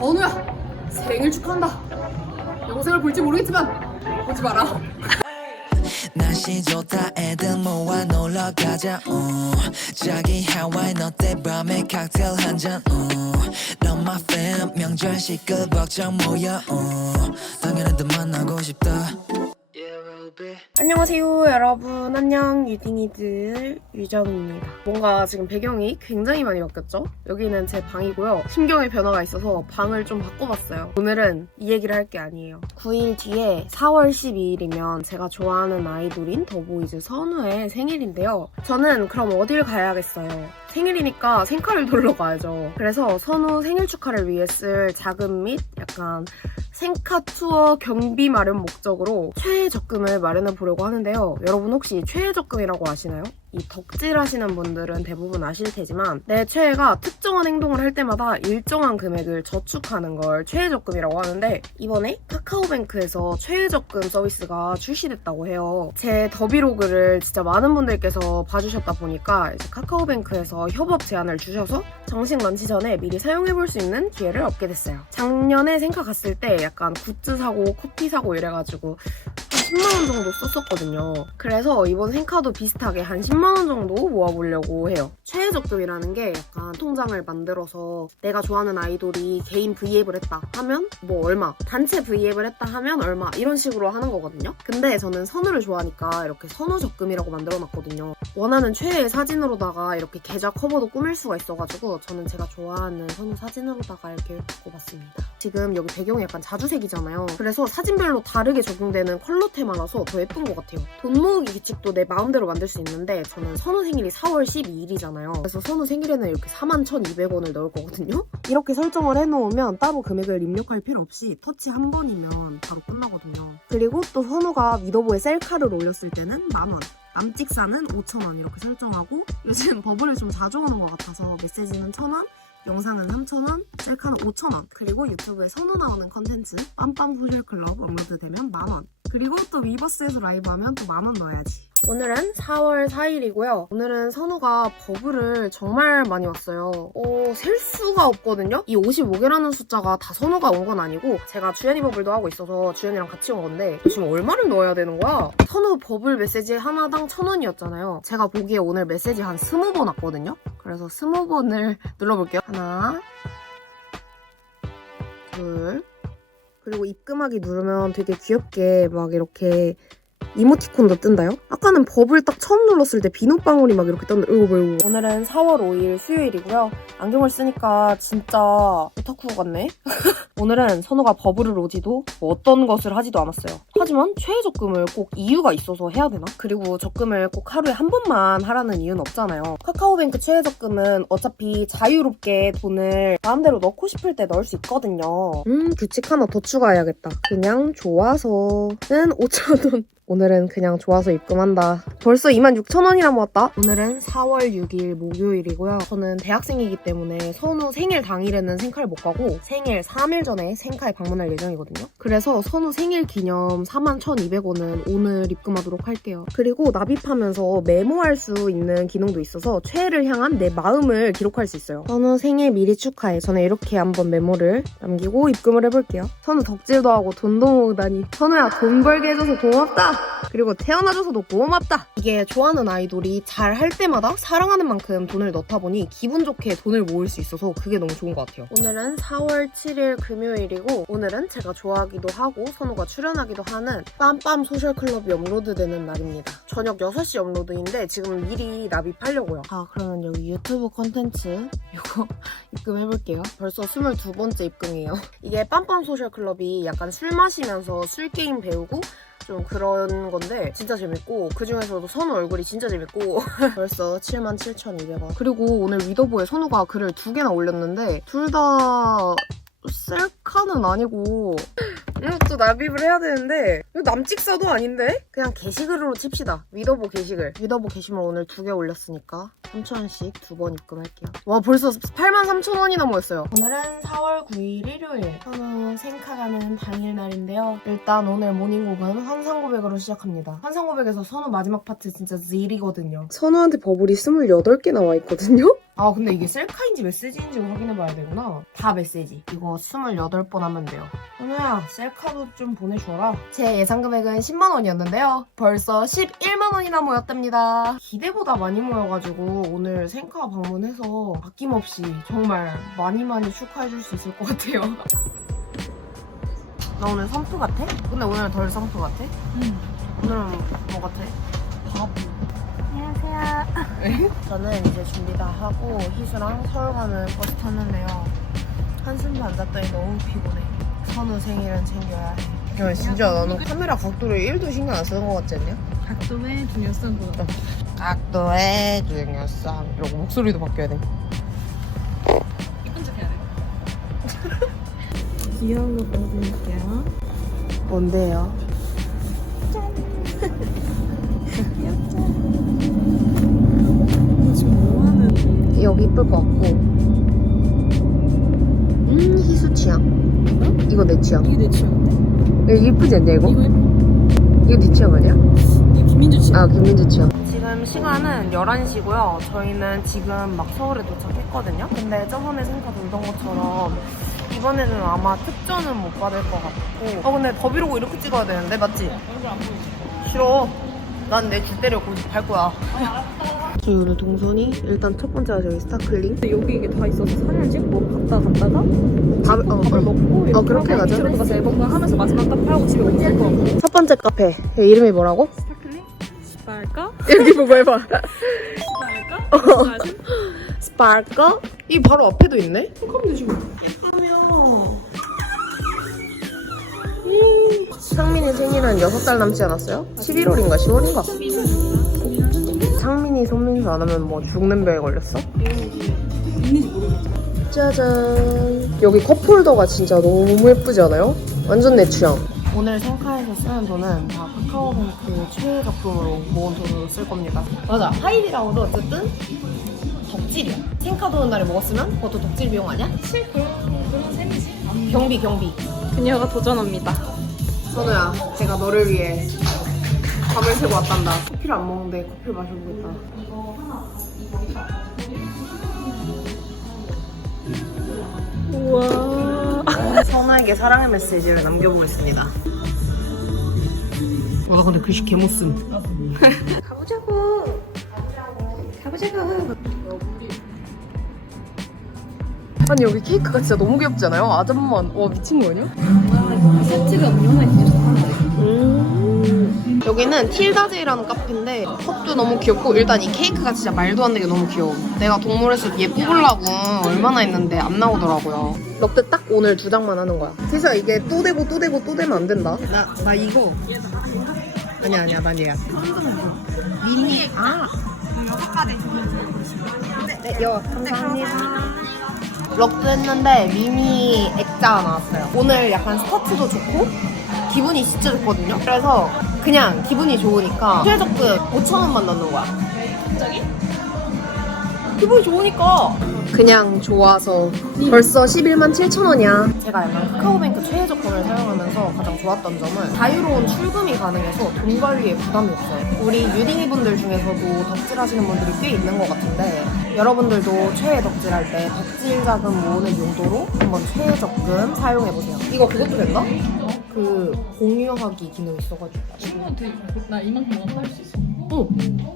건우야 생일 축하한다 영상을 볼지 모르겠지만 보지 마라 날씨 좋다 애들 모아 놀러 가자 어. 자기 하와이 너때 밤에 칵테일 한잔 어. 넌 my fam 명절 시끌벅적 모여 어. 당연히 또 만나고 싶다. 안녕하세요 여러분. 안녕 유딩이들. 유정입니다. 뭔가 지금 배경이 굉장히 많이 바뀌었죠? 여기는 제 방이고요. 심경의 변화가 있어서 방을 좀 바꿔봤어요. 오늘은 이 얘기를 할 게 아니에요. 9일 뒤에 4월 12일이면 제가 좋아하는 아이돌인 더보이즈 선우의 생일인데요. 저는 그럼 어딜 가야겠어요 생일이니까 생카를 놀러 가야죠 그래서 선우 생일 축하를 위해 쓸 자금 및 약간 생카 투어 경비 마련 목적으로 최애 적금을 마련해 보려고 하는데요. 여러분 혹시 최애 적금이라고 아시나요? 이 덕질 하시는 분들은 대부분 아실 테지만 내 최애가 특정한 행동을 할 때마다 일정한 금액을 저축하는 걸 최애 적금이라고 하는데 이번에 카카오뱅크에서 최애 적금 서비스가 출시됐다고 해요. 제 더비로그를 진짜 많은 분들께서 봐주셨다 보니까 카카오뱅크에서 협업 제안을 주셔서 정식 런치 전에 미리 사용해볼 수 있는 기회를 얻게 됐어요. 작년에 생카 갔을 때 약간 굿즈 사고 커피 사고 이래가지고 한 10만원 정도 썼었거든요. 그래서 이번 생카도 비슷하게 한 10만원 정도 모아보려고 해요. 최애 적금이라는 게 약간 통장을 만들어서 내가 좋아하는 아이돌이 개인 V앱을 했다 하면 뭐 얼마, 단체 V앱을 했다 하면 얼마 이런 식으로 하는 거거든요. 근데 저는 선우를 좋아하니까 이렇게 선우 적금이라고 만들어놨거든요. 원하는 최애의 사진으로다가 이렇게 계좌 커버도 꾸밀 수가 있어가지고 저는 제가 좋아하는 선우 사진으로다가 이렇게 바꿔봤습니다. 지금 여기 배경이 약간 자주색이잖아요. 그래서 사진별로 다르게 적용되는 컬러 테마라서 더 예쁜 것 같아요. 돈 모으기 규칙도 내 마음대로 만들 수 있는데 저는 선우 생일이 4월 12일이잖아요. 그래서 선우 생일에는 이렇게 41,200원을 넣을 거거든요. 이렇게 설정을 해놓으면 따로 금액을 입력할 필요 없이 터치 한 번이면 바로 끝나거든요. 그리고 또 선우가 미더보에 셀카를 올렸을 때는 만 원. 남찍사는 5,000원 이렇게 설정하고 요즘 버블을 좀 자주 오는 것 같아서 메시지는 1,000원, 영상은 3,000원, 셀카는 5,000원 그리고 유튜브에 선우 나오는 컨텐츠 빰빰 소셜클럽 업로드되면 만원 그리고 또 위버스에서 라이브 하면 또 만 원 넣어야지 오늘은 4월 4일이고요. 오늘은 선우가 버블을 정말 많이 왔어요. 어, 셀 수가 없거든요? 이 55개라는 숫자가 다 선우가 온 건 아니고 제가 주연이 버블도 하고 있어서 주연이랑 같이 온 건데 지금 얼마를 넣어야 되는 거야? 선우 버블 메시지 하나당 1,000원이었잖아요. 제가 보기에 오늘 메시지 한 20번 왔거든요? 그래서 20번을 눌러볼게요. 하나 둘 그리고 입금하기 누르면 되게 귀엽게 막 이렇게 이모티콘도 뜬다요? 아까는 버블 딱 처음 눌렀을 때 비눗방울이 막 이렇게 떴는데 뭐야 이거 오늘은 4월 5일 수요일이고요. 안경을 쓰니까 진짜 오타쿠 같네? 오늘은 선우가 버블을 오지도 뭐 어떤 것을 하지도 않았어요 하지만 최애 적금을 꼭 이유가 있어서 해야 되나? 그리고 적금을 꼭 하루에 한 번만 하라는 이유는 없잖아요 카카오뱅크 최애 적금은 어차피 자유롭게 돈을 마음대로 넣고 싶을 때 넣을 수 있거든요 음 규칙 하나 더 추가해야겠다 그냥 좋아서는 5천원 오늘은 그냥 좋아서 입금한다. 벌써 26,000원이나 모았다. 오늘은 4월 6일 목요일이고요. 저는 대학생이기 때문에 선우 생일 당일에는 생카를 못 가고 생일 3일 전에 생카에 방문할 예정이거든요. 그래서 선우 생일 기념 41,200원은 오늘 입금하도록 할게요. 그리고 납입하면서 메모할 수 있는 기능도 있어서 최애를 향한 내 마음을 기록할 수 있어요. 선우 생일 미리 축하해. 저는 이렇게 한번 메모를 남기고 입금을 해볼게요. 선우 덕질도 하고 돈도 모으다니. 선우야 돈 벌게 해줘서 고맙다. 그리고 태어나줘서도 고맙다. 이게 좋아하는 아이돌이 잘 할 때마다 사랑하는 만큼 돈을 넣다 보니 기분 좋게 돈을 모을 수 있어서 그게 너무 좋은 것 같아요. 오늘은 4월 7일 금요일이고 오늘은 제가 좋아하기도 하고 선우가 출연하기도 하는 빰빰 소셜클럽이 업로드되는 날입니다. 저녁 6시 업로드인데 지금 미리 납입하려고요. 아 그러면 여기 유튜브 컨텐츠 이거 입금해볼게요. 벌써 22번째 입금이에요. 이게 빰빰 소셜클럽이 약간 술 마시면서 술 게임 배우고 좀 그런 건데 진짜 재밌고 그 중에서도 선우 얼굴이 진짜 재밌고 벌써 77,200원 그리고 오늘 위더보에 선우가 글을 두 개나 올렸는데 둘 다 셀카는 아니고 이것도 납입을 해야 되는데. 이거 남찍사도 아닌데? 그냥 게시글로 칩시다. 위더보 게시글. 위더보 게시물 오늘 두 개 올렸으니까 3,000원씩 두 번 입금할게요. 와 벌써 83,000원이나 모였어요. 오늘은 4월 9일 일요일. 선우 생카 가는 당일날인데요. 일단 오늘 모닝곡은 환상고백으로 시작합니다. 환상고백에서 선우 마지막 파트 진짜 질이거든요. 선우한테 버블이 28개 나와 있거든요? 아 근데 이게 셀카인지 메시지인지 확인해봐야 되구나. 다 메시지. 이거 28번 하면 돼요. 은우야 셀카도 좀 보내주어라. 제 예상 금액은 10만 원이었는데요. 벌써 11만 원이나 모였답니다. 기대보다 많이 모여가지고 오늘 생카 방문해서 아낌없이 정말 많이 많이 축하해줄 수 있을 것 같아요. 나 오늘 선프 같아? 근데 오늘은 덜 선프 같아? 오늘은 뭐 같아? 저는 이제 준비 다 하고 희수랑 서울 가는 버스 탔는데요. 한숨도 안 잤더니 너무 피곤해. 선우 생일은 챙겨야 해. 야 진짜 나는 카메라 각도를 1도 신경 안 쓰는 것 같지 않냐? 각도의 중요성 보다. 각도의 중요성. 이러고 목소리도 바뀌어야 돼. 이쁜 척 해야 돼. 귀여운 거 보여드릴게요. 뭔데요? 지 여기 이쁠 것 같고. 음 희수 취향. 이거 내 취향. 이게 내 취향인데? 이거 이쁘지 않냐 이거? 이거 이거 네 취향 아니야? 이 김민주 취향. 아, 김민지 취향. 지금 시간은 11시고요. 저희는 지금 막 서울에 도착했거든요. 근데 저번에 생각 돌던 것처럼 이번에는 아마 특전은 못 받을 것 같고. 아, 근데 더비로고 이렇게 찍어야 되는데, 맞지? 얼굴 안 보이지? 싫어. 난 내 줄 때려 고집 할 거야. 저희 오늘 동선이 일단 첫 번째가 저기 스타클링. 여기 이게 다 있어서 사진 찍고 갔다 갔다가 밥, 어, 밥을 어. 먹고 이렇게 어, 그렇게 하고 가자. 이치로 가서 앨범을 하면서 마지막 딱 팔고 집에 오는 거. 첫 번째 카페. 이름이 뭐라고? 스타클링? 스파일까? 여기 보고 해봐. 스파일까? 아주 스파르커? 이 바로 앞에도 있네? 컴퓨터 지금. 상민이 생일은 6달 남지 않았어요? 11월인가 10월인가? 상민이 손민수 안 하면 뭐 죽는 병에 걸렸어? 짜잔 여기 컵홀더가 진짜 너무 예쁘지 않아요? 완전 내 취향 오늘 생카에서 쓰는 돈은 다 카카오뱅크 최애 적금으로 모은 돈으로 쓸 겁니다 맞아 하이디라고도 어쨌든 덕질이야 생카 도는 날에 먹었으면 그것도 덕질 비용 아니야? 사실 그런 그런 셈이지. 경비 경비 그녀가 도전합니다. 선우야 제가 너를 위해 밤을 새고 왔단다 커피를 안 먹는데 커피를 마셔보겠다 우와. 선우에게 사랑의 메시지를 남겨보겠습니다 와나 근데 글씨 개못씀 가보자고 가보자고 아니 여기 케이크가 진짜 너무 귀엽지 않아요? 아점만 와 미친 거 아니야? 세트가 있네. 음. 여기는 틸다제이라는 카페인데 컵도 너무 귀엽고 일단 이 케이크가 진짜 말도 안 되게 너무 귀여워. 내가 숲얘 뽑으려고 얼마나 했는데 안 나오더라고요. 럭드 딱 오늘 두 장만 하는 거야. 세수야 이게 또 되고 또 되고 또 되면 안 된다. 나, 나 이거. 아니야 아니야 난 얘야. 미니 아. 네, 여 감사합니다. 럭드 했는데 미니 액자 나왔어요. 오늘 약간 스타트도 좋고 기분이 진짜 좋거든요. 그래서 그냥 기분이 좋으니까 최저급 5,000원만 넣는 거야. 갑자기? 기분이 좋으니까 그냥 좋아서 벌써 11만 7천 원이야 제가 약간 카카오뱅크 최혜적금을 사용하면서 가장 좋았던 점은 자유로운 출금이 가능해서 돈 관리에 부담이 없어요 우리 유딩이 분들 중에서도 덕질하시는 분들이 꽤 있는 것 같은데 여러분들도 최애 덕질할 때 덕질 자금 모으는 용도로 한번 최혜적금 사용해보세요 이거 그것도 된다? 그 공유하기 기능 있어가지고 되게 나 이만큼 할수 있어. 어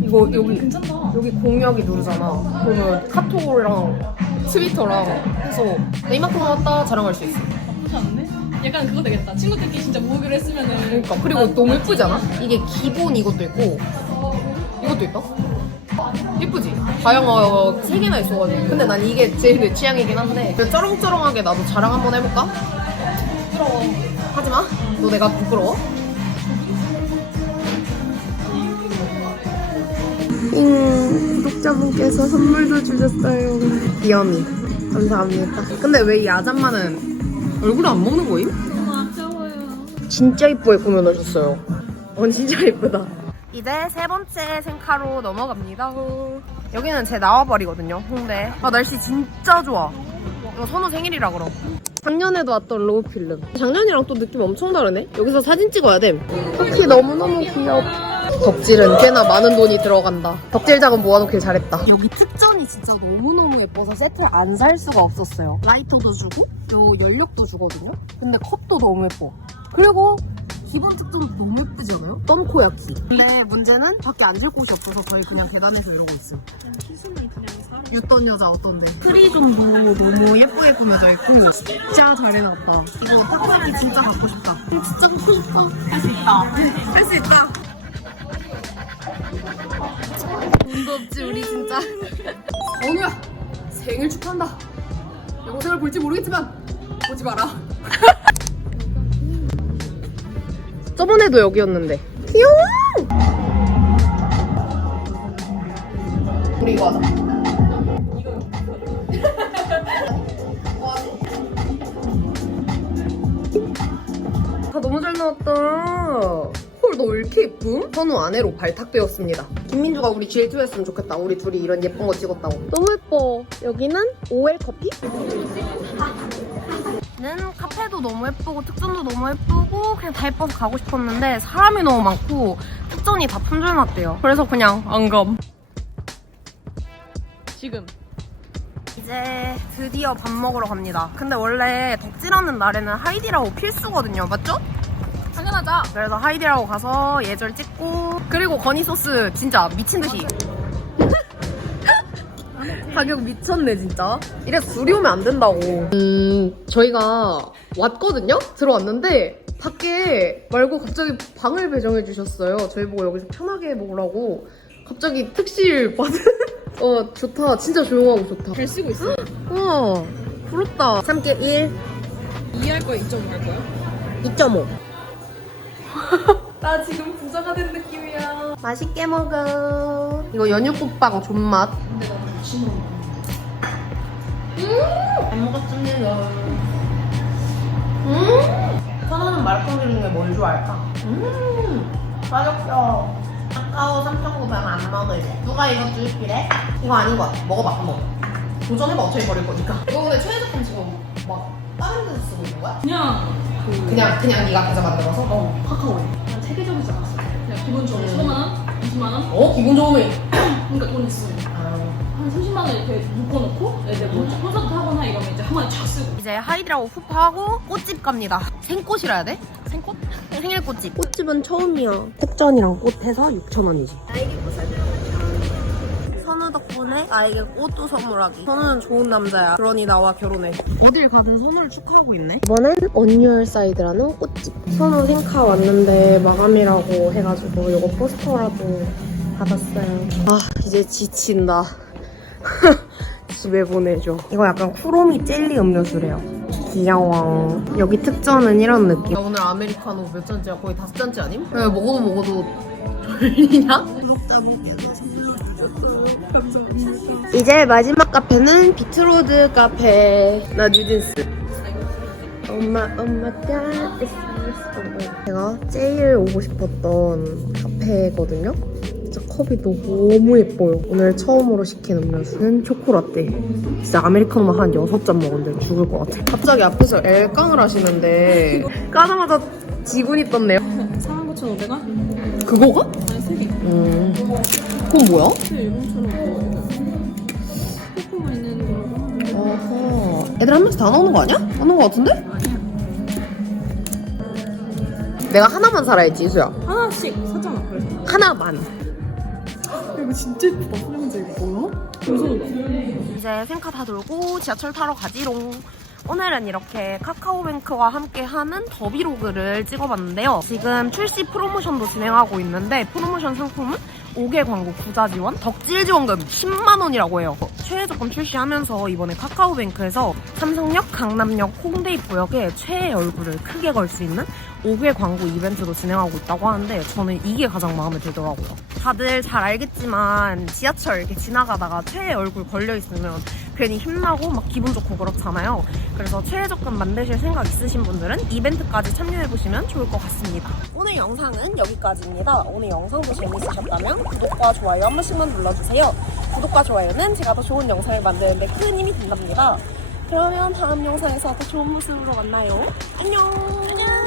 이거 여기 괜찮다. 여기 공유하기 누르잖아. 그러면 카톡이랑 트위터랑 해서 나 이만큼 나왔다 자랑할 수 있어. 나쁘지 않네. 약간 그거 되겠다. 친구들끼리 진짜 모으기로 했으면은. 그러니까 그리고 너무 예쁘지 않아? 이게 기본 이것도 있고 이것도 있다. 예쁘지? 다양하게 세 개나 있어가지고. 근데 난 이게 제일 내 취향이긴 한데 쩌렁쩌렁하게 나도 자랑 한번 해볼까? 부끄러워. 하지 마. 너 내가 부끄러워? 음, 구독자분께서 선물도 주셨어요. 귀염이. 감사합니다. 근데 왜 이 아잠마는 얼굴 안 먹는 거임? 너무 아까워요. 진짜 이쁘게 꾸며놓으셨어요. 어, 진짜 이쁘다. 이제 세 번째 생카로 넘어갑니다. 여기는 제 나와버리거든요, 홍대. 아, 날씨 진짜 좋아. 이거 선우 생일이라 그럼. 작년에도 왔던 로우 필름. 작년이랑 또 느낌 엄청 다르네? 여기서 사진 찍어야 돼. 쿠키 너무너무 귀엽. 덕질은 꽤나 많은 돈이 들어간다. 덕질작은 모아놓길 잘했다. 여기 특전이 진짜 너무너무 예뻐서 세트를 안 살 수가 없었어요. 라이터도 주고, 요 연력도 주거든요. 근데 컵도 너무 예뻐. 그리고 기본 특전도 너무 예쁘지 않아요? 떤코야키. 근데 문제는 밖에 앉을 곳이 없어서 저희 그냥 계단에서 이러고 있어요. 유떤 여자 어떤데? 프리존도 너무 예쁘게 꾸며져 있고 진짜 잘 해놨다. 이거 타코야키 진짜 갖고 싶다. 진짜 갖고 싶다. 할 수 있다. 할 수 있다. 돈도 없지 우리 진짜. 언우야 생일 축하한다. 영상을 볼지 모르겠지만 보지 마라. 저번에도 여기였는데. 귀여워. 우리 이거 하자. 다 너무 잘 나왔다. 헐, 너 왜 이렇게 예쁨? 선우 아내로 발탁 되었습니다. 김민주가 우리 GL2 했으면 좋겠다. 우리 둘이 이런 예쁜 거 찍었다고. 너무 예뻐. 여기는 오웰 커피? 는 카페도 너무 예쁘고 특전도 너무 예쁘고 그냥 다 예뻐서 가고 싶었는데 사람이 너무 많고 특전이 다 품절났대요. 그래서 그냥 안 감. 지금 이제 드디어 밥 먹으러 갑니다. 근데 원래 덕질하는 날에는 하이디라고 필수거든요. 맞죠? 당연하죠. 그래서 하이디라고 가서 예절 찍고 그리고 건이 소스 진짜 미친 듯이. 가격 미쳤네 진짜. 이래서 둘이 오면 안 된다고. 음 저희가 왔거든요. 들어왔는데 밖에 말고 갑자기 방을 배정해 주셨어요. 저희 보고 여기서 편하게 먹으라고. 갑자기 특실 받은. 어 좋다. 진짜 조용하고 좋다. 글 쓰고 있어. 우와 부럽다 3개 1 이해할 거야, 2.5 할 거야? 2.5 나 지금 부자가 된 느낌이야. 맛있게 먹어 이거 연유국빵 존맛 근데 나 미친놈. 잘 먹었습니다 음 선호는 말캉기는 게뭘 좋아할까? 음 맛있어 아까워 3,900원 안 먹을래 누가 이거 주시래? 이거 아닌 것 같아 먹어봐 한번 도전해봐 어차피 버릴 거니까 이거 근데 최저금 지금 막 다른 데서 쓰고 있는 거야? 그냥 그 그냥 그냥 네가 가져 만들어서? 어 카카오에 그냥 세계적이지 않았어. 그냥 기본적으로 음. 15만 원, 20만 원. 어? 기분 좋으면 그러니까 돈 있으면 아 한 30만 원 이렇게 묶어놓고 이제 뭐 콘서트 하거나 이러면 이제 한 번에 쫙 쓰고. 이제 하이드라고 푸파하고 꽃집 갑니다. 생꽃이라 해야 돼? 생꽃? 생일 꽃집. 꽃집은 처음이야. 특전이랑 꽃 해서 6,000원이지. 나에게 꽃을 선우 덕분에 나에게 꽃도 선물하기. 선우는 좋은 남자야. 그러니 나와 결혼해. 어딜 가든 선우를 축하하고 있네. 이번엔 언유얼 사이드라는 꽃집. 선우 생카 왔는데 마감이라고 해가지고 이거 포스터라도 받았어요. 아 이제 지친다. 집에 보내줘. 이거 약간 쿠로미 젤리 음료수래요. 귀여워. 여기 특전은 이런 느낌. 오늘 아메리카노 몇 잔째야? 거의 다섯 잔째 아님? 왜 먹어도 먹어도 졸리냐? 구독자분께서 선물 주셨어요. 감사합니다. 이제 마지막 카페는 비트로드 카페. 나 뉴진스. 엄마 엄마 가 제가 제일 오고 싶었던 카페거든요. 진짜 컵이 너무 예뻐요. 오늘 처음으로 시킨 음료수는 초코라떼. 진짜 아메리카노만 한 6잔 먹었는데 죽을 것 같아. 갑자기 앞에서 엘깡을 하시는데 까자마자 지분이 떴네요. 49,500원? 그거가? 아니, 3개. 음. 그건 뭐야? 그. 어허. 애들 한 명씩 다 나오는 거 아니야? 안 나온 거 같은데? 내가 하나만 살아야지, 이수야. 하나씩 사잖아, 그래서. 하나만. 이거 진짜 예쁘다. 소리문제 이거 뭐야? 이제 생카 다 돌고 지하철 타러 가지롱. 오늘은 이렇게 카카오뱅크와 함께하는 더비로그를 찍어봤는데요. 지금 출시 프로모션도 진행하고 있는데 프로모션 상품은 5개 광고 부자 지원, 덕질 지원금 10만 원이라고 해요. 최애 조건 출시하면서 이번에 카카오뱅크에서 삼성역, 강남역, 홍대 입구역에 최애 얼굴을 크게 걸 수 있는 5개 광고 이벤트도 진행하고 있다고 하는데 저는 이게 가장 마음에 들더라고요. 다들 잘 알겠지만 지하철 이렇게 지나가다가 최애 얼굴 걸려 있으면 괜히 힘나고 막 기분 좋고 그렇잖아요. 그래서 최애 적금 만드실 생각 있으신 분들은 이벤트까지 참여해보시면 좋을 것 같습니다. 오늘 영상은 여기까지입니다. 오늘 영상도 재밌으셨다면 구독과 좋아요 한 번씩만 눌러주세요. 구독과 좋아요는 제가 더 좋은 영상을 만드는데 큰 힘이 된답니다. 그러면 다음 영상에서 더 좋은 모습으로 만나요. 안녕! 안녕!